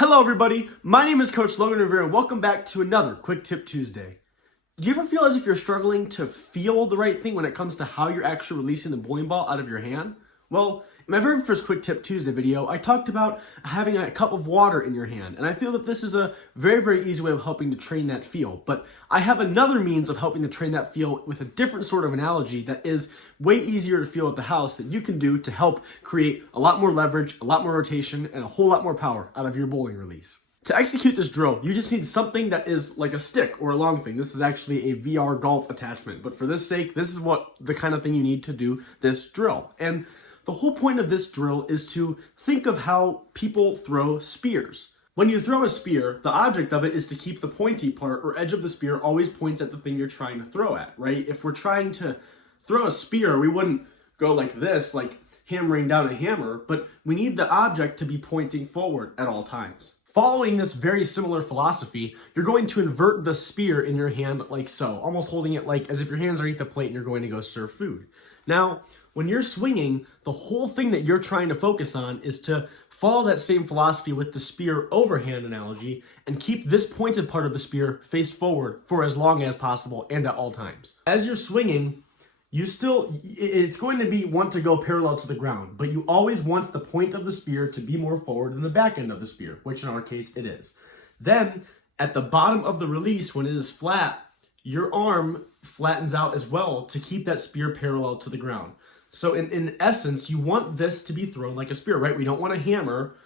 Hello everybody, my name is Coach Logan Rivera and welcome back to another Quick Tip Tuesday. Do you ever feel as if you're struggling to feel the right thing when it comes to how you're actually releasing the bowling ball out of your hand? Well, in my very first Quick Tip Tuesday video, I talked about having a cup of water in your hand, and I feel that this is a very easy way of helping to train that feel. But I have another means of helping to train that feel with a different sort of analogy that is way easier to feel at the house that you can do to help create a lot more leverage, a lot more rotation, and a whole lot more power out of your bowling release. To execute this drill, you just need something that is like a stick or a long thing. This is actually a VR golf attachment, but for this sake, this is what the kind of thing you need to do this drill. And the whole point of this drill is to think of how people throw spears. When you throw a spear, the object of it is to keep the pointy part or edge of the spear always points at the thing you're trying to throw at, right? If we're trying to throw a spear, we wouldn't go like this, like hammering down a hammer, but we need the object to be pointing forward at all times. Following this very similar philosophy, you're going to invert the spear in your hand like so, almost holding it like as if your hands are underneath the plate and you're going to go serve food. Now, when you're swinging, the whole thing that you're trying to focus on is to follow that same philosophy with the spear overhand analogy and keep this pointed part of the spear faced forward for as long as possible and at all times. As you're swinging, it's going to want to go parallel to the ground, but you always want the point of the spear to be more forward than the back end of the spear, which in our case it is. Then, at the bottom of the release, when it is flat, your arm flattens out as well to keep that spear parallel to the ground. So in essence, you want this to be thrown like a spear, right? We don't want to hammer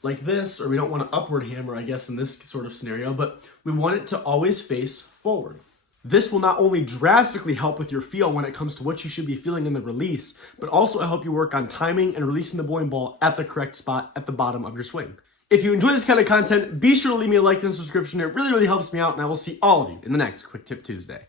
like this, or we don't want to upward hammer, I guess, in this sort of scenario, but we want it to always face forward. This will not only drastically help with your feel when it comes to what you should be feeling in the release, but also help you work on timing and releasing the bowling ball at the correct spot at the bottom of your swing. If you enjoy this kind of content, be sure to leave me a like and subscription. It really helps me out, and I will see all of you in the next Quick Tip Tuesday.